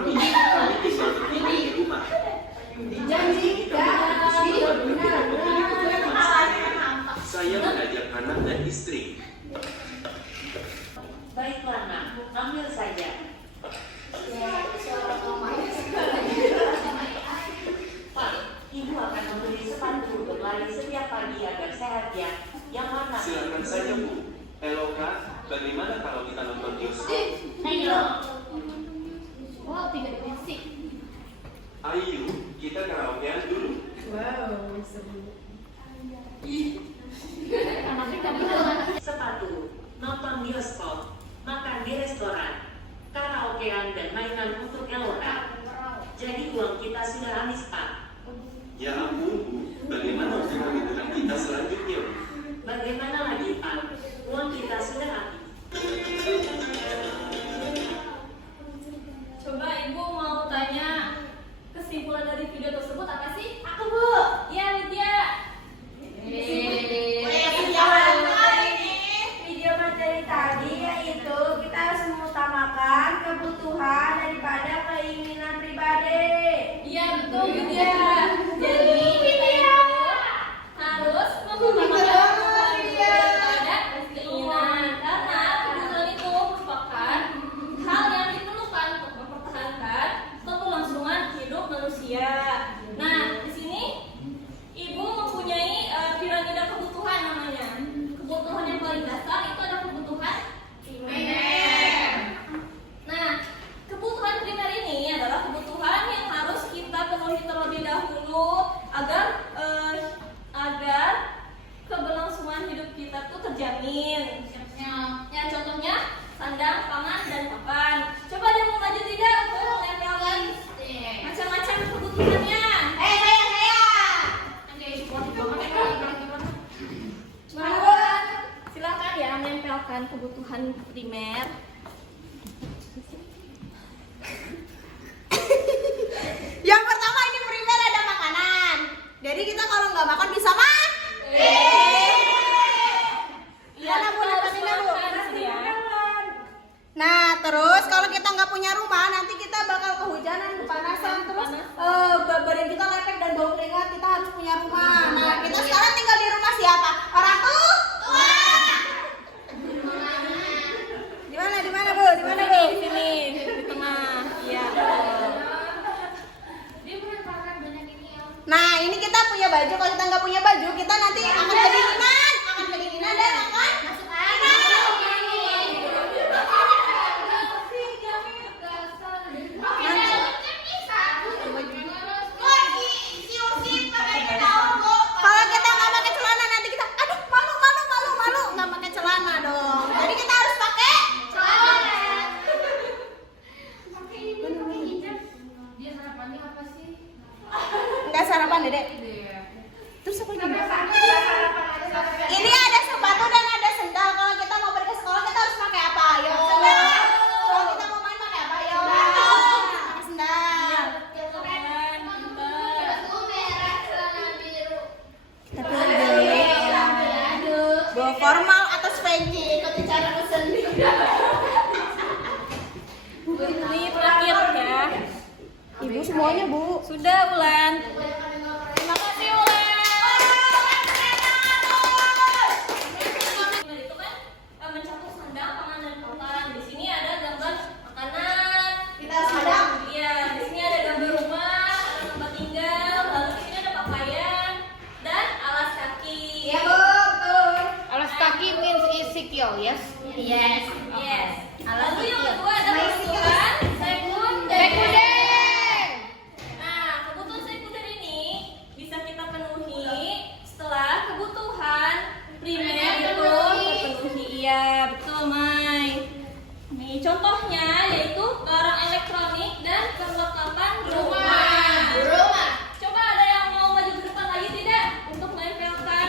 kami tinggal berdua di rumah. Saya mengajak anak dan istri. Baiklah nak, ambil saja. Pak, ibu akan membeli sepatu untuk lari setiap pagi agar sehat ya. Yang mana? Silakan saja Bu. Eloka, bagaimana kalau kita nonton bioskop? Ayo. Wow, tidak berisik. Ayo, kita karaokean dulu. Wow, seru. Sepatu, nonton bioskop, makan di restoran, karaokean dan mainan untuk Eloka. Jadi uang kita sudah habis, Pak. Ya ampun Bu, bagaimana untuk liburan kita selanjutnya? Bagaimana lagi, Pak? Uang kita sudah habis. Coba ibu mau tanya kesimpulan dari video tersebut apa sih? Aku Bu. Iya Widya. Kesimpulan video materi tadi yaitu kita harus mengutamakan kebutuhan daripada keinginan pribadi. Iya betul Widya. Jadi kita itu harus mengutamakan kebutuhan daripada keinginan karena kebutuhan itu merupakan hal yang diperlukan untuk mempertahankan keberlangsungan hidup manusia. Nah, di sini ibu mempunyai piramida kebutuhan namanya. Kebutuhan yang paling dasar itu adalah kebutuhan primer. Nah, kebutuhan primer ini adalah kebutuhan yang harus kita penuhi terlebih dahulu agar keberlangsungan hidup kita tuh terjamin. Ya, contohnya sandang, pangan, dan papan. Coba ada yang mau maju tidak untuk menempelkan macam-macam kebutuhannya? Silakan ya menempelkan kebutuhan primer. Yang pertama ini primer ada makanan. Jadi kita kalau nggak makan bisa mah? Mana Bu, dapatinnya Bu? Nah terus kalau kita nggak punya rumah nanti kita bakal kehujanan, kepanasan, terus badan kita lepek dan bau keringat. Kita harus punya rumah. Nah kita sekarang tinggal di rumah siapa? Orang tua. Di mana Bu? Di mana Bu? Di sini, di tengah. Iya. Nah ini kita punya baju. Kalau kita nggak punya baju kita nanti akan kedinginan dan akan masuk angin. Kalau kita nggak pakai celana nanti kita aduh malu nggak pakai celana dong. Jadi kita harus pakai celana. Dia sarapannya apa sih? Enggak sarapan Dedek. Terus apa lagi? Ini ada sepatu dan ada sendal. Kalau kita mau pergi ke sekolah kita harus pakai apa? Ayo. Kalau kita mau main pakai apa? Ayo. Pakai sendal. Kita pilih bawa formal atau spanky ikuti cara sendiri. Ini terakhir ya. Ibu semuanya Bu. Sudah Ulan. Terima kasih Ulan. Itu kan mencakup sandang, pangan dan papan. Di sini ada gambar makanan. Kita sadang. Iya, di sini ada gambar rumah, ada tempat tinggal, lalu di sini ada pakaian dan alas kaki. Iya Bu, betul. Alas kaki means is secure, yes? Yes. Lalu yang kedua ada kebutuhan sekunder. Nah, kebutuhan sekunder ini bisa kita penuhi setelah kebutuhan primer itu terpenuhi. Iya, betul, Mai. Nih, contohnya yaitu barang elektronik dan perlengkapan rumah. Coba ada yang mau maju ke depan lagi tidak untuk menempelkan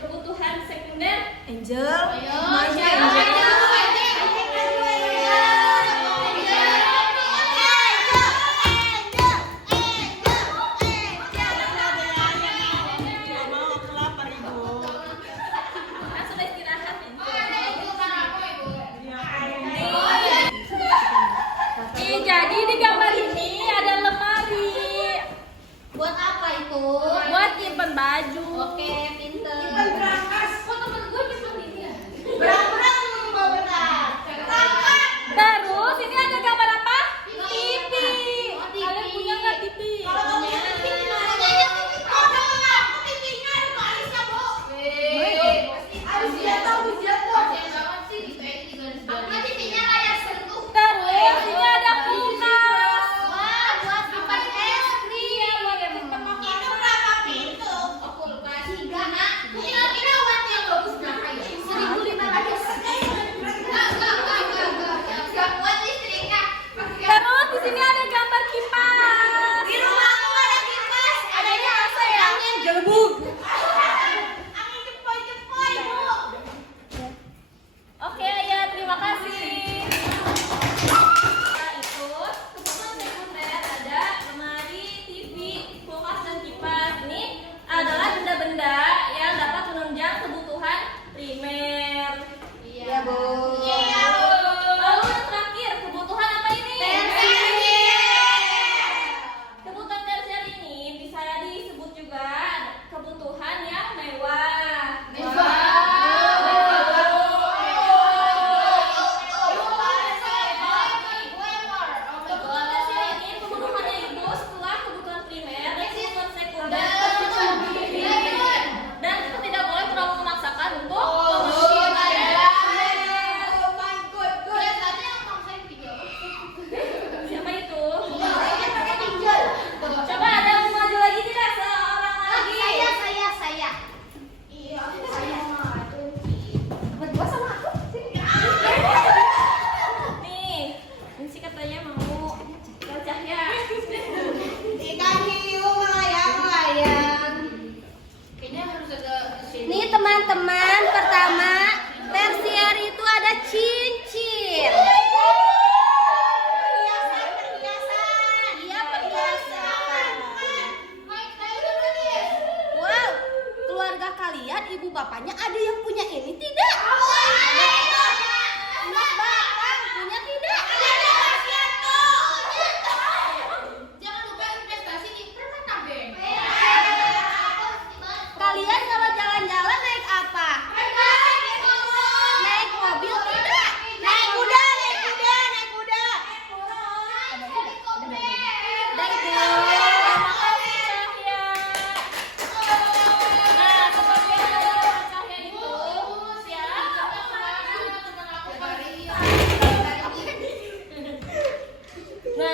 kebutuhan sekunder? Angel. Kan sudah istirahat ya? Jadi di gambar ini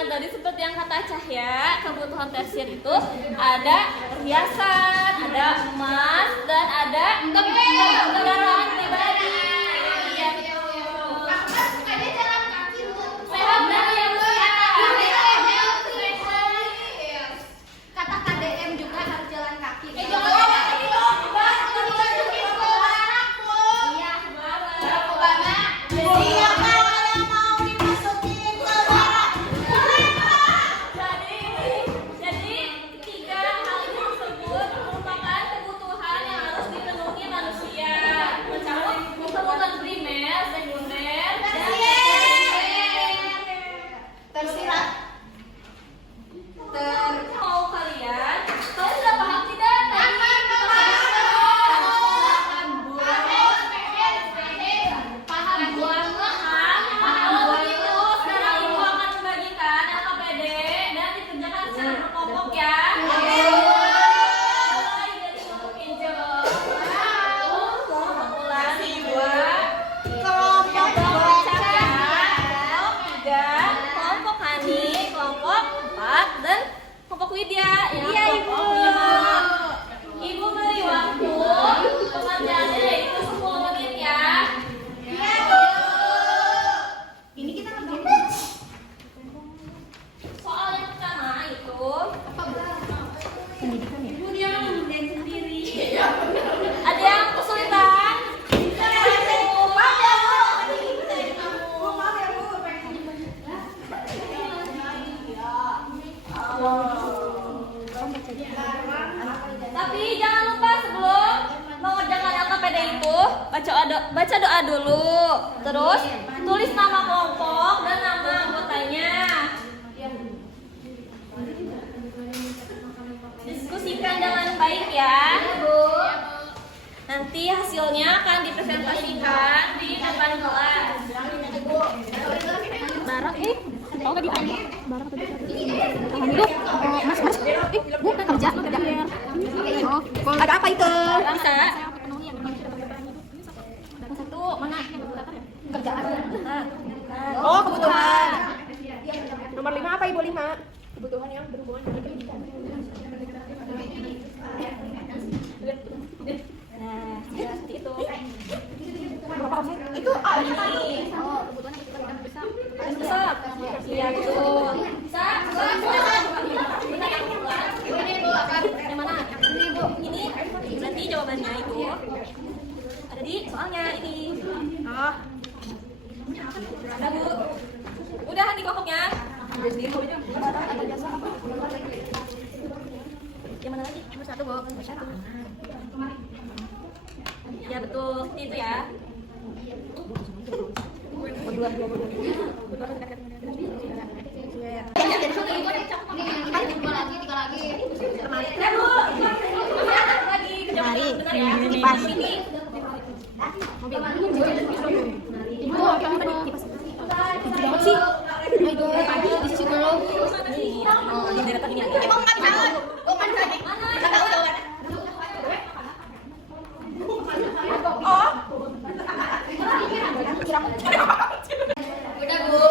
tadi seperti yang kata Cahya, kebutuhan tersier itu ada perhiasan, ada emas, dan ada kendaraan pribadi. Iya betul. Sehat dan yang Kata KDM juga harus jalan kaki. Iya, Siapa yang mau dimasukin ke barak? Jadi tiga hal tersebut merupakan kebutuhan yang harus dipenuhi manusia, mencakup kebutuhan primer, sekunder, dan Tersirat. mau kalian sudah paham tidak tadi? Kalau begitu, sekarang ibu akan membagikan LKPD dan dikerjakan secara berkelompok ya. Mulai dari kelompok Angel, kelompok Ulani 2, Kelompok kelompok Cahya, kelompok 3, kelompok Hani, kelompok 4, dan kelompok Widya yang kelompok 5. Ibu beri waktu pengerjaannya yaitu 10 menit ya. Ini kita ngerjain. Soal yang pertama itu dia mengerjain sendiri. Ada yang kesulitan? Bisa ya, Bu. Tapi jangan lupa sebelum mengerjakan LKPD itu baca doa dulu. Terus tulis nama kelompok dan nama anggotanya. Diskusikan dengan baik ya. Nanti hasilnya akan dipresentasikan di depan kelas. Barak oh nggak ditanya. Barak atau mas bukan kerja oh ada apa itu? Bisa. Satu mana? Kerjaan. Oh, kebutuhan. Nomor 5 apa Ibu 5? Kebutuhan yang berhubungan dengan pendidikan. Nah, seperti itu. Itu Ini. oh kebutuhan yang kita bisa. Bisa. Iya betul. Bisa. Yang mana? Ini berarti jawabannya itu ada di soalnya ini. Oh Ada Bu. Udah di kelompoknya. Yang mana lagi? nomor 1 Bu. Nomor 1. Ya betul, seperti itu ya. Ya Bu, lagi kejauhan benar ya. Kipas ini. Dapat sih. Ayo pagi di sisi dulu. Oh, di deretan ini aja. Udah, Bu.